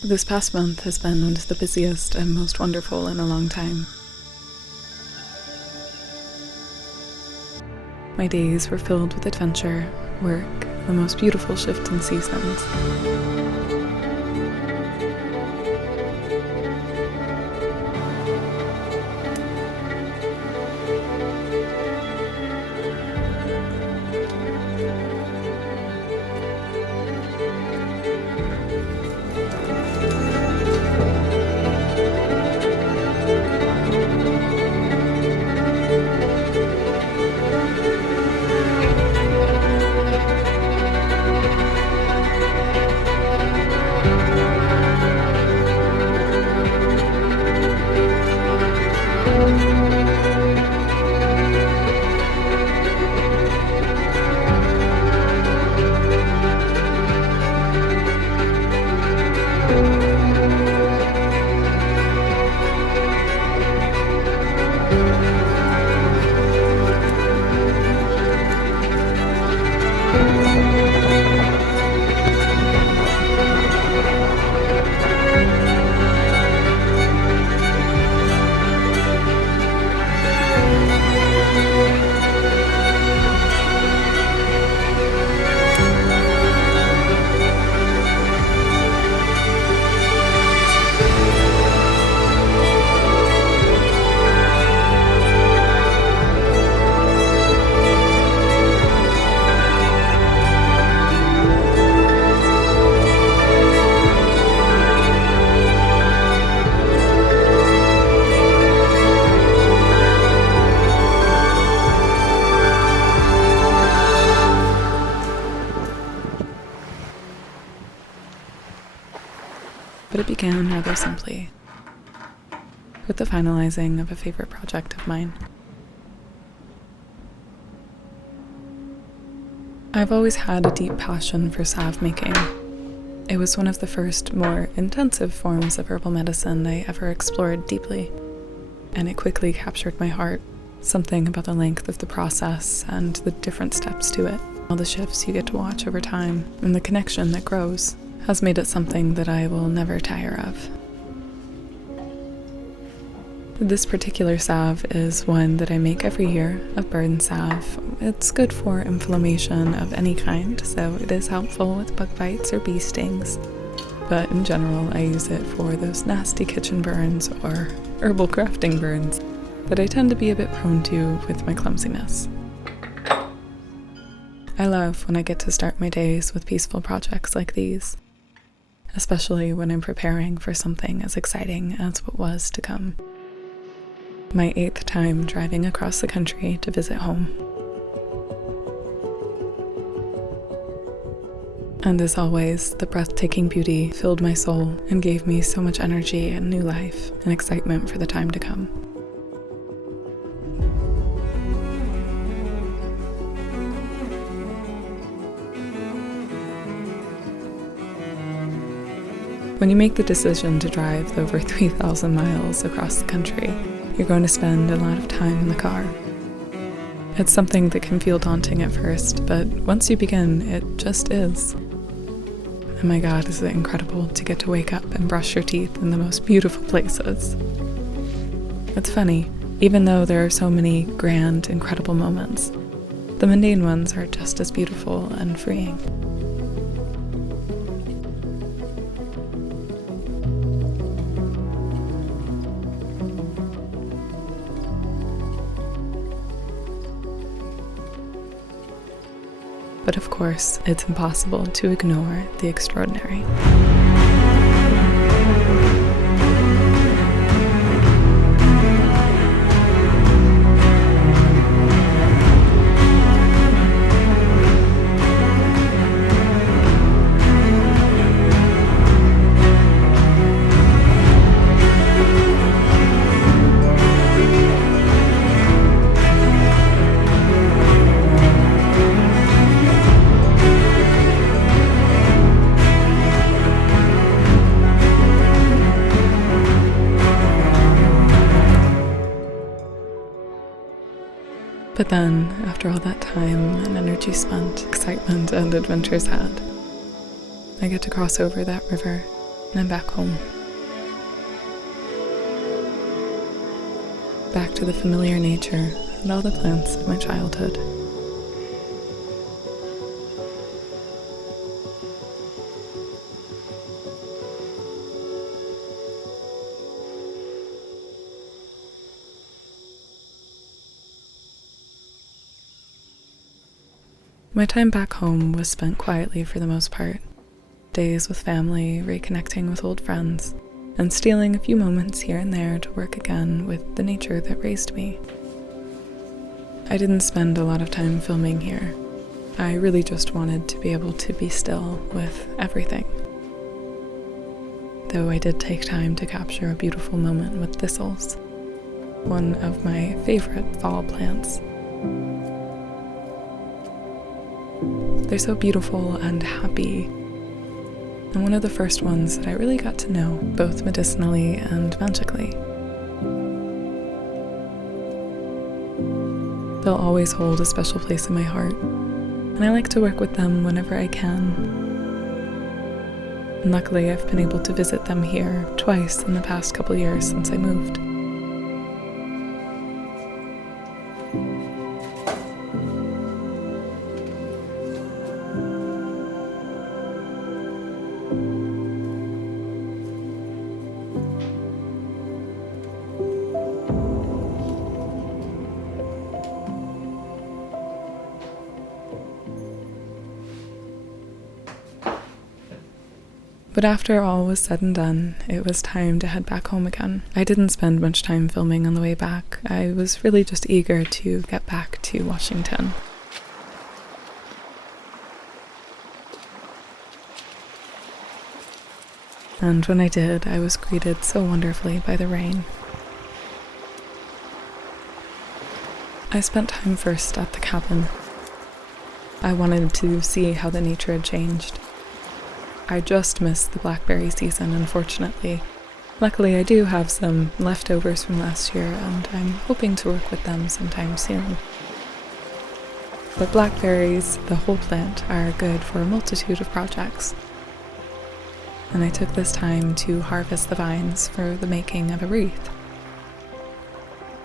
This past month has been one of the busiest and most wonderful in a long time. My days were filled with adventure, work, the most beautiful shift in seasons. But it began rather simply, with the finalizing of a favorite project of mine. I've always had a deep passion for salve making. It was one of the first, more intensive forms of herbal medicine I ever explored deeply, and it quickly captured my heart. Something about the length of the process and the different steps to it, all the shifts you get to watch over time, and the connection that grows, has made it something that I will never tire of. This particular salve is one that I make every year, a burn salve. It's good for inflammation of any kind, so it is helpful with bug bites or bee stings. But in general, I use it for those nasty kitchen burns or herbal crafting burns that I tend to be a bit prone to with my clumsiness. I love when I get to start my days with peaceful projects like these, especially when I'm preparing for something as exciting as what was to come. My 8th time driving across the country to visit home. And as always, the breathtaking beauty filled my soul and gave me so much energy and new life and excitement for the time to come. When you make the decision to drive over 3,000 miles across the country, you're going to spend a lot of time in the car. It's something that can feel daunting at first, but once you begin, it just is. And my God, is it incredible to get to wake up and brush your teeth in the most beautiful places. It's funny, even though there are so many grand, incredible moments, the mundane ones are just as beautiful and freeing. But of course, it's impossible to ignore the extraordinary. But then, after all that time and energy spent, excitement and adventures had, I get to cross over that river and I'm back home. Back to the familiar nature and all the plants of my childhood. My time back home was spent quietly for the most part. Days with family, reconnecting with old friends, and stealing a few moments here and there to work again with the nature that raised me. I didn't spend a lot of time filming here. I really just wanted to be able to be still with everything. Though I did take time to capture a beautiful moment with thistles, one of my favorite fall plants. They're so beautiful and happy, and one of the first ones that I really got to know, both medicinally and magically. They'll always hold a special place in my heart, and I like to work with them whenever I can. And luckily, I've been able to visit them here twice in the past couple years since I moved. But after all was said and done, it was time to head back home again. I didn't spend much time filming on the way back. I was really just eager to get back to Washington. And when I did, I was greeted so wonderfully by the rain. I spent time first at the cabin. I wanted to see how the nature had changed. I just missed the blackberry season, unfortunately. Luckily, I do have some leftovers from last year, and I'm hoping to work with them sometime soon. But blackberries, the whole plant, are good for a multitude of projects. And I took this time to harvest the vines for the making of a wreath,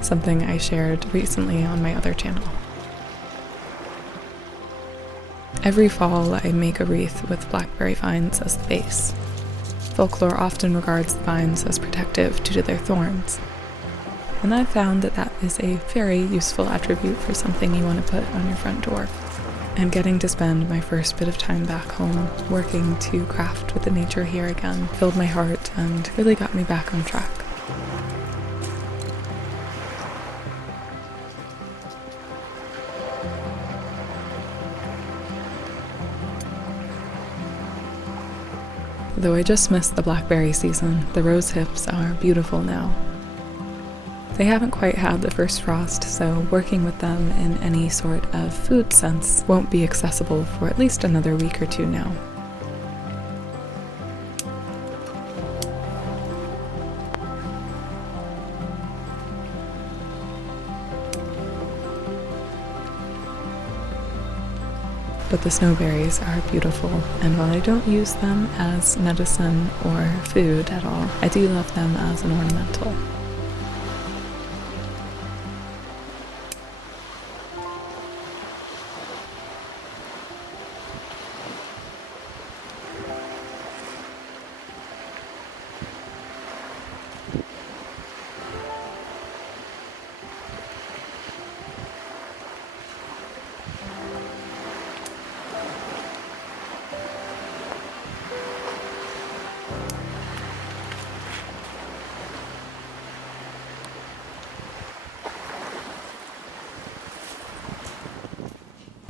something I shared recently on my other channel. Every fall, I make a wreath with blackberry vines as the base. Folklore often regards the vines as protective due to their thorns, and I've found that that is a very useful attribute for something you want to put on your front door. And getting to spend my first bit of time back home working to craft with the nature here again filled my heart and really got me back on track. Though I just missed the blackberry season, the rose hips are beautiful now. They haven't quite had the first frost, so working with them in any sort of food sense won't be accessible for at least another week or two now. But the snowberries are beautiful, and while I don't use them as medicine or food at all, I do love them as an ornamental.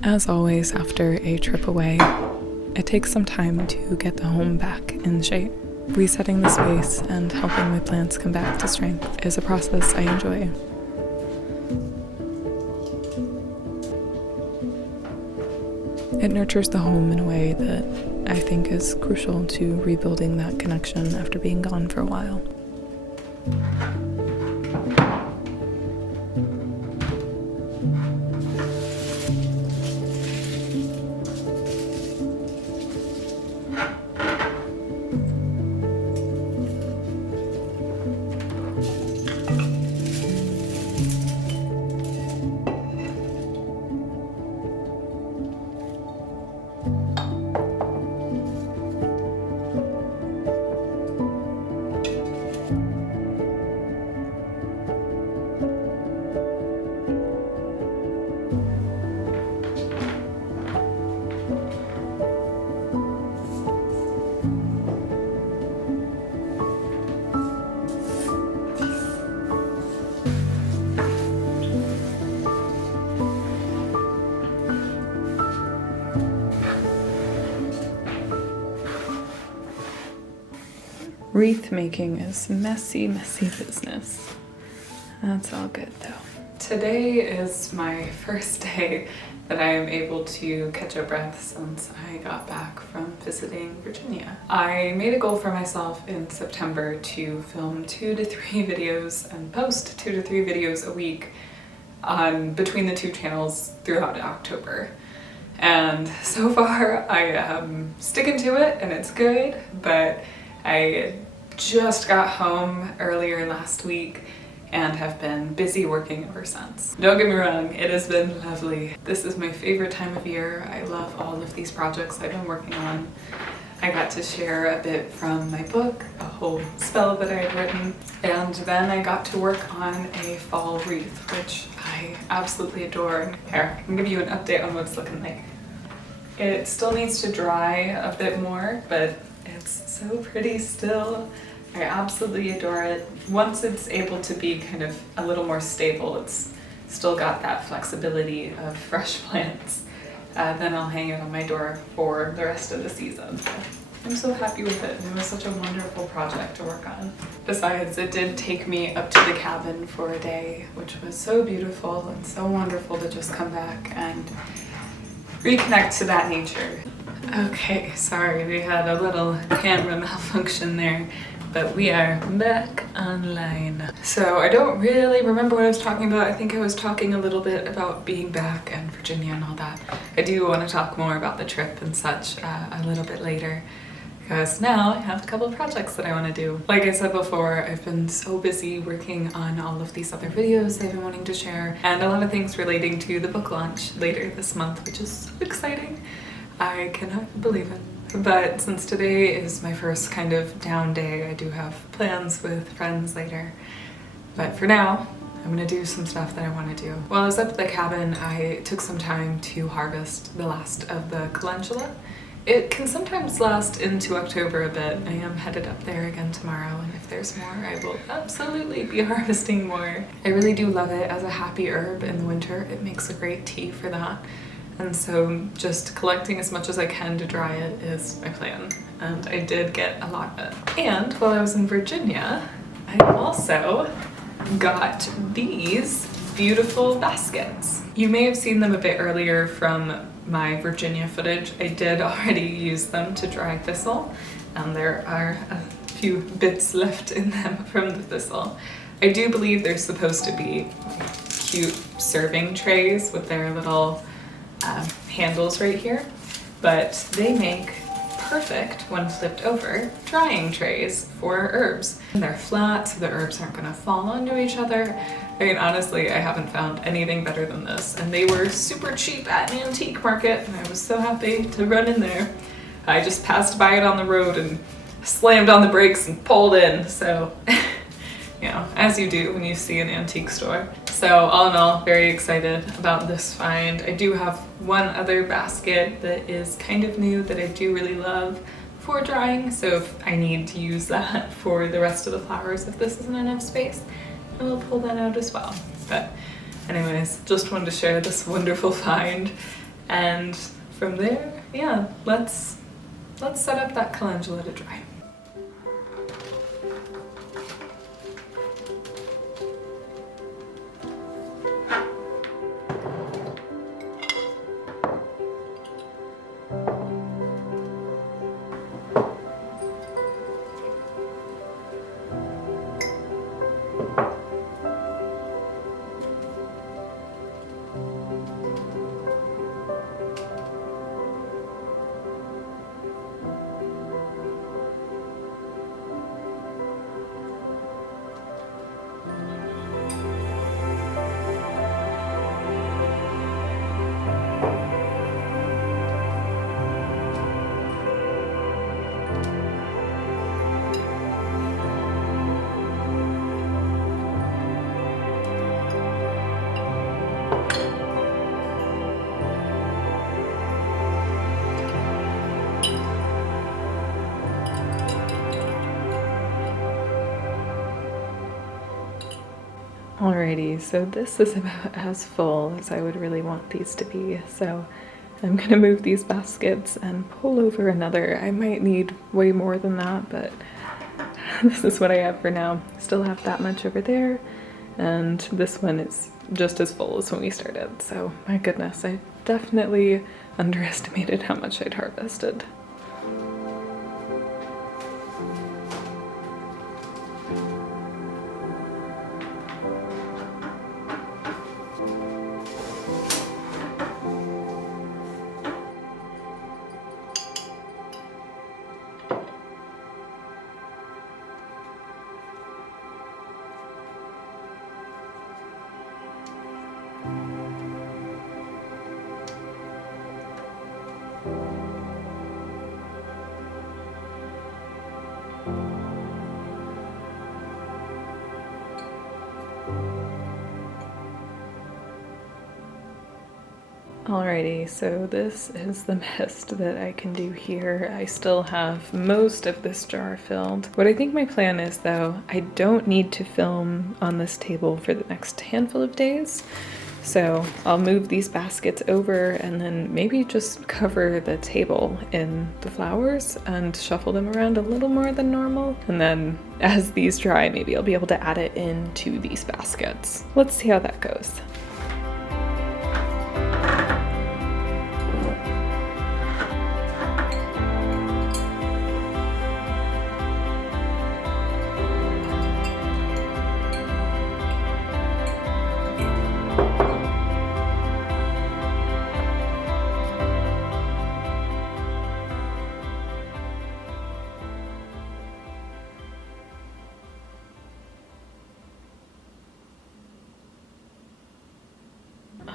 As always, after a trip away, it takes some time to get the home back in shape. Resetting the space and helping my plants come back to strength is a process I enjoy. It nurtures the home in a way that I think is crucial to rebuilding that connection after being gone for a while. Wreath making is messy, messy business. That's all good though. Today is my first day that I am able to catch a breath since I got back from visiting Virginia. I made a goal for myself in September to film 2 to 3 videos and post 2 to 3 videos a week on between the 2 channels throughout October. And so far I am sticking to it and it's good, but I just got home earlier last week and have been busy working ever since. Don't get me wrong, it has been lovely. This is my favorite time of year. I love all of these projects I've been working on. I got to share a bit from my book, a whole spell that I had written, and then I got to work on a fall wreath, which I absolutely adore. Here, I can give you an update on what it's looking like. It still needs to dry a bit more, but it's so pretty still. I absolutely adore it. Once it's able to be kind of a little more stable, it's still got that flexibility of fresh plants, then I'll hang it on my door for the rest of the season. I'm so happy with it. It was such a wonderful project to work on. Besides, it did take me up to the cabin for a day, which was so beautiful and so wonderful to just come back and reconnect to that nature. Okay, sorry, we had a little camera malfunction there, but we are back online. So I don't really remember what I was talking about. I think I was talking a little bit about being back and Virginia and all that. I do want to talk more about the trip and such a little bit later, because now I have a couple of projects that I want to do. Like I said before, I've been so busy working on all of these other videos I've been wanting to share, and a lot of things relating to the book launch later this month, which is so exciting. I cannot believe it. But since today is my first kind of down day, I do have plans with friends later. But for now, I'm gonna do some stuff that I want to do. While I was up at the cabin, I took some time to harvest the last of the calendula. It can sometimes last into October a bit. I am headed up there again tomorrow, and if there's more, I will absolutely be harvesting more. I really do love it as a happy herb in the winter. It makes a great tea for that. And so just collecting as much as I can to dry it is my plan. And I did get a lot of it. And while I was in Virginia, I also got these beautiful baskets. You may have seen them a bit earlier from my Virginia footage. I did already use them to dry thistle, and there are a few bits left in them from the thistle. I do believe they're supposed to be cute serving trays with their little handles right here, but they make perfect, when flipped over, drying trays for herbs. And they're flat, so the herbs aren't gonna fall onto each other. I mean, honestly, I haven't found anything better than this, and they were super cheap at an antique market, and I was so happy to run in there. I just passed by it on the road and slammed on the brakes and pulled in, so you know, as you do when you see an antique store. So all in all, very excited about this find. I do have one other basket that is kind of new that I do really love for drying, so if I need to use that for the rest of the flowers, if this isn't enough space, I will pull that out as well. But anyways, just wanted to share this wonderful find, and from there, yeah, let's set up that calendula to dry. Alrighty, so this is about as full as I would really want these to be, so I'm gonna move these baskets and pull over another. I might need way more than that, but this is what I have for now. Still have that much over there, and this one is just as full as when we started. So my goodness, I definitely underestimated how much I'd harvested. Alrighty, so this is the best that I can do here. I still have most of this jar filled. What I think my plan is, though, I don't need to film on this table for the next handful of days. So I'll move these baskets over and then maybe just cover the table in the flowers and shuffle them around a little more than normal. And then as these dry, maybe I'll be able to add it into these baskets. Let's see how that goes.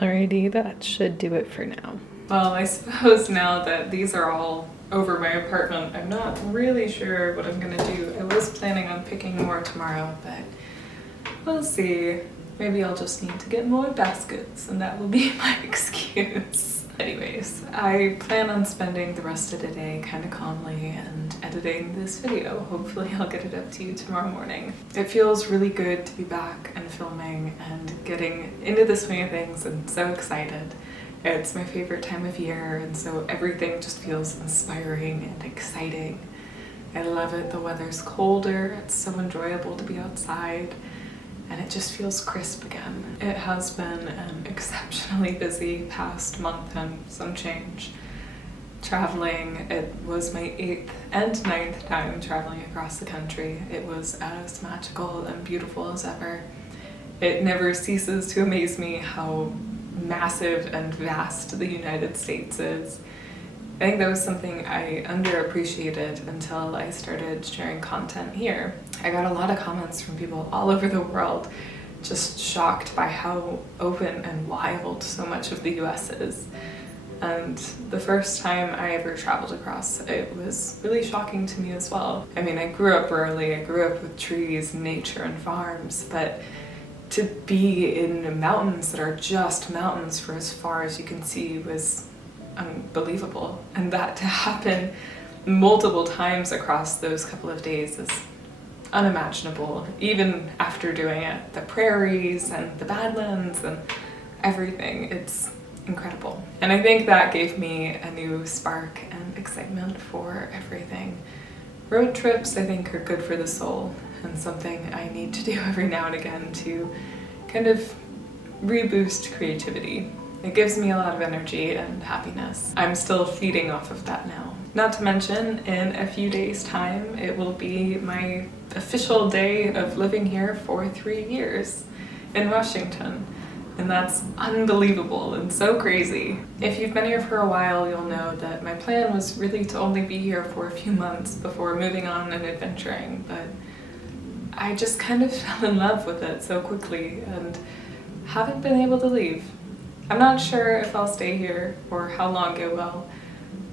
Alrighty, that should do it for now. Well, I suppose now that these are all over my apartment, I'm not really sure what I'm gonna do. I was planning on picking more tomorrow, but we'll see. Maybe I'll just need to get more baskets and that will be my excuse. Anyways, I plan on spending the rest of the day kind of calmly and editing this video. Hopefully I'll get it up to you tomorrow morning. It feels really good to be back and filming and getting into the swing of things, and so excited. It's my favorite time of year, and so everything just feels inspiring and exciting. I love it. The weather's colder. It's so enjoyable to be outside. And it just feels crisp again. It has been an exceptionally busy past month and some change. Traveling, it was my 8th and 9th time traveling across the country. It was as magical and beautiful as ever. It never ceases to amaze me how massive and vast the United States is. I think that was something I underappreciated until I started sharing content here. I got a lot of comments from people all over the world, just shocked by how open and wild so much of the US is. And the first time I ever traveled across, it was really shocking to me as well. I mean, I grew up rurally, I grew up with trees, nature, and farms, but to be in mountains that are just mountains for as far as you can see was unbelievable. And that to happen multiple times across those couple of days is unimaginable, even after doing it. The prairies and the badlands and everything, it's incredible. And I think that gave me a new spark and excitement for everything. Road trips, I think, are good for the soul and something I need to do every now and again to kind of reboost creativity. It gives me a lot of energy and happiness. I'm still feeding off of that now. Not to mention, in a few days' time, it will be my official day of living here for 3 years in Washington. And that's unbelievable and so crazy. If you've been here for a while, you'll know that my plan was really to only be here for a few months before moving on and adventuring, but I just kind of fell in love with it so quickly and haven't been able to leave. I'm not sure if I'll stay here or how long it will,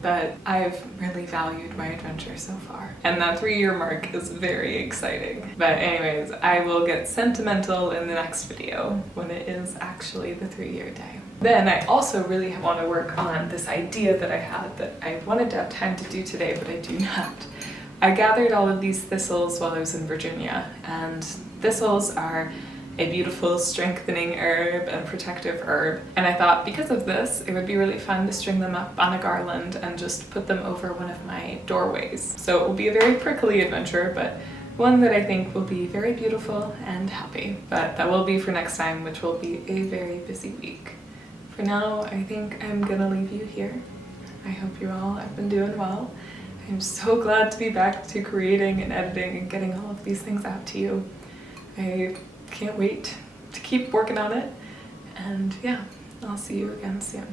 but I've really valued my adventure so far. And that 3-year mark is very exciting. But anyways, I will get sentimental in the next video when it is actually the 3-year day. Then I also really want to work on this idea that I had that I wanted to have time to do today, but I do not. I gathered all of these thistles while I was in Virginia, and thistles are a beautiful strengthening herb and protective herb. And I thought because of this, it would be really fun to string them up on a garland and just put them over one of my doorways. So it will be a very prickly adventure, but one that I think will be very beautiful and happy, but that will be for next time, which will be a very busy week. For now, I think I'm gonna leave you here. I hope you all have been doing well. I'm so glad to be back to creating and editing and getting all of these things out to you. I can't wait to keep working on it, and yeah, I'll see you again soon.